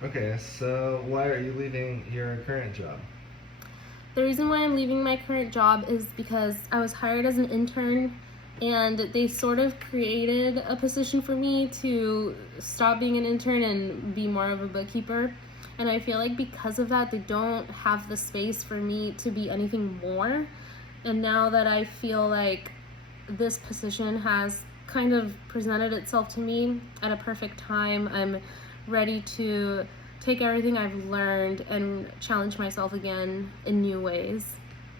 Okay, so why are you leaving your current job? The reason why I'm leaving my current job is because I was hired as an intern and they sort of created a position for me to stop being an intern and be more of a bookkeeper. And I feel like because of that, they don't have the space for me to be anything more. And now that I feel like this position has kind of presented itself to me at a perfect time, I'm ready to take everything I've learned and challenge myself again in new ways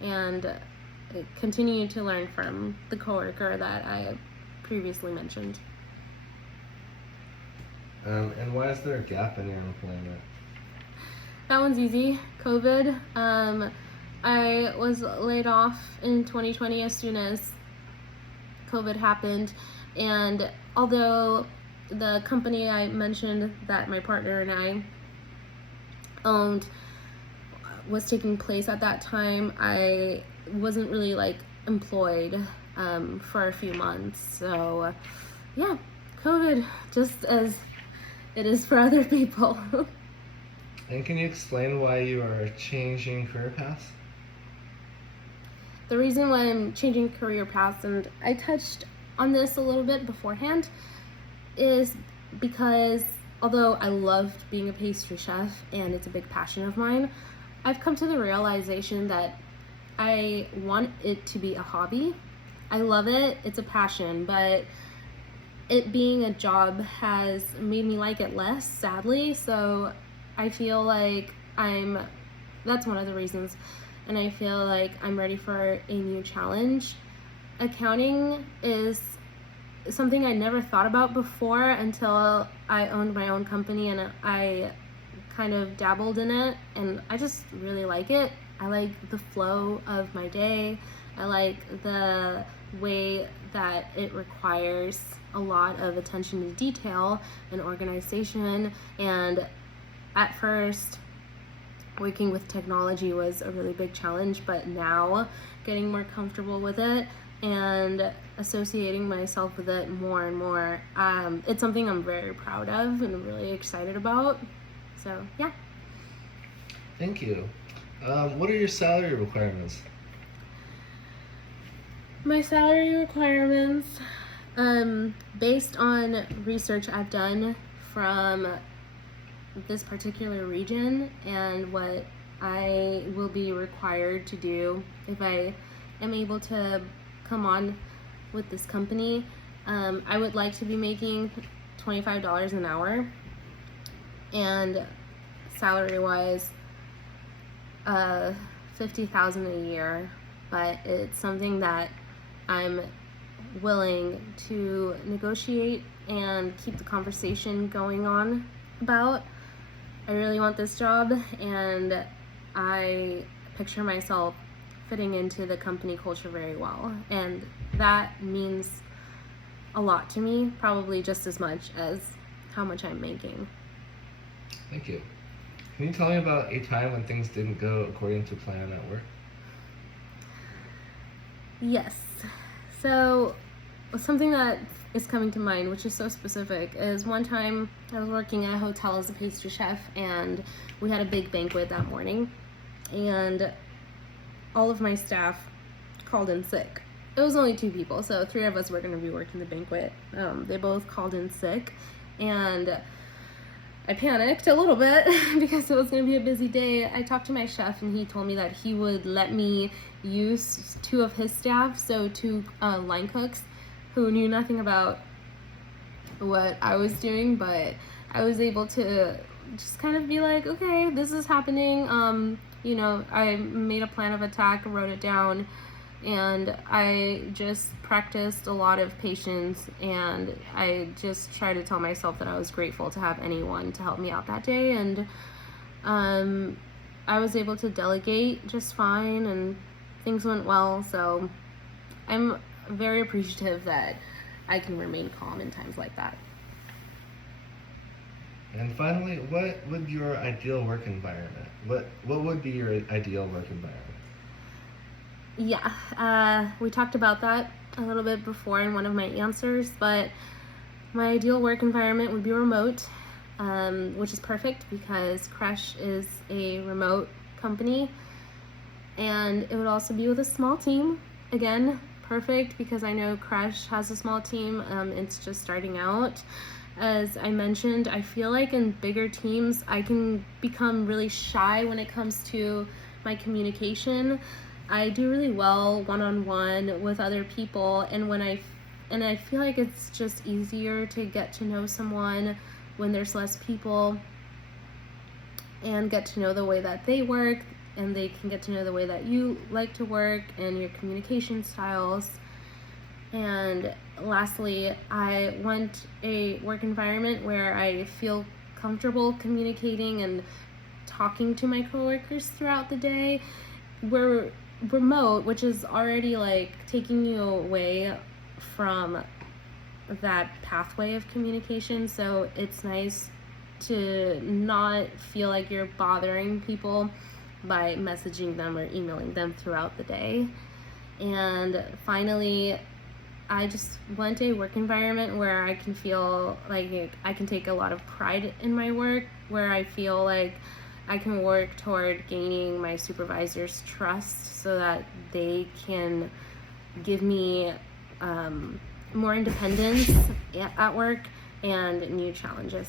and continue to learn from the coworker that I previously mentioned. And why is there a gap in your employment? That one's easy. COVID. I was laid off in 2020 as soon as COVID happened, and although the company I mentioned that my partner and I owned was taking place at that time, I wasn't really like employed for a few months. So, yeah, COVID, just as it is for other people. And can you explain why you are changing career paths? The reason why I'm changing career paths, and I touched on this a little bit beforehand, is because although I loved being a pastry chef and it's a big passion of mine, I've come to the realization that I want it to be a hobby. I love it, it's a passion, but it being a job has made me like it less, sadly. So I feel like that's one of the reasons. And I feel like I'm ready for a new challenge. Accounting is something I never thought about before until I owned my own company and I kind of dabbled in it, and I just really like it. I like the flow of my day. I like the way that it requires a lot of attention to detail and organization. And at first, working with technology was a really big challenge, but now getting more comfortable with it and associating myself with it more and more, it's something I'm very proud of and really excited about. So, yeah. Thank you. What are your salary requirements? My salary requirements, based on research I've done from this particular region and what I will be required to do if I am able to come on with this company, I would like to be making $25 an hour, and salary wise, 50,000 a year. But it's something that I'm willing to negotiate and keep the conversation going on about. I really want this job, and I picture myself fitting into the company culture very well, and that means a lot to me, probably just as much as how much I'm making. Thank you. Can you tell me about a time when things didn't go according to plan at work? Yes. So, something that is coming to mind, which is so specific, is one time I was working at a hotel as a pastry chef, and we had a big banquet that morning, and all of my staff called in sick. It was only 2 people, so 3 of us were going to be working the banquet. They both called in sick, and I panicked a little bit because it was going to be a busy day. I talked to my chef, and he told me that he would let me use 2 of his staff, so 2 line cooks who knew nothing about what I was doing, but I was able to just kind of be like, okay, this is happening. I made a plan of attack, wrote it down, and I just practiced a lot of patience, and I just tried to tell myself that I was grateful to have anyone to help me out that day, and I was able to delegate just fine, and things went well. So I'm very appreciative that I can remain calm in times like that. And finally, what would your ideal work environment? What would be your ideal work environment? Yeah, we talked about that a little bit before in one of my answers, but my ideal work environment would be remote. which is perfect because Crush is a remote company, and it would also be with a small team. Again, perfect because I know Crush has a small team. It's just starting out. As I mentioned, I feel like in bigger teams, I can become really shy when it comes to my communication. I do really well one-on-one with other people, and I feel like it's just easier to get to know someone when there's less people and get to know the way that they work, and they can get to know the way that you like to work and your communication styles. And lastly, I want a work environment where I feel comfortable communicating and talking to my coworkers throughout the day. We're remote, which is already like taking you away from that pathway of communication, so it's nice to not feel like you're bothering people by messaging them or emailing them throughout the day. And finally, I just want a work environment where I can feel like I can take a lot of pride in my work, where I feel like I can work toward gaining my supervisor's trust so that they can give me more independence at work and new challenges.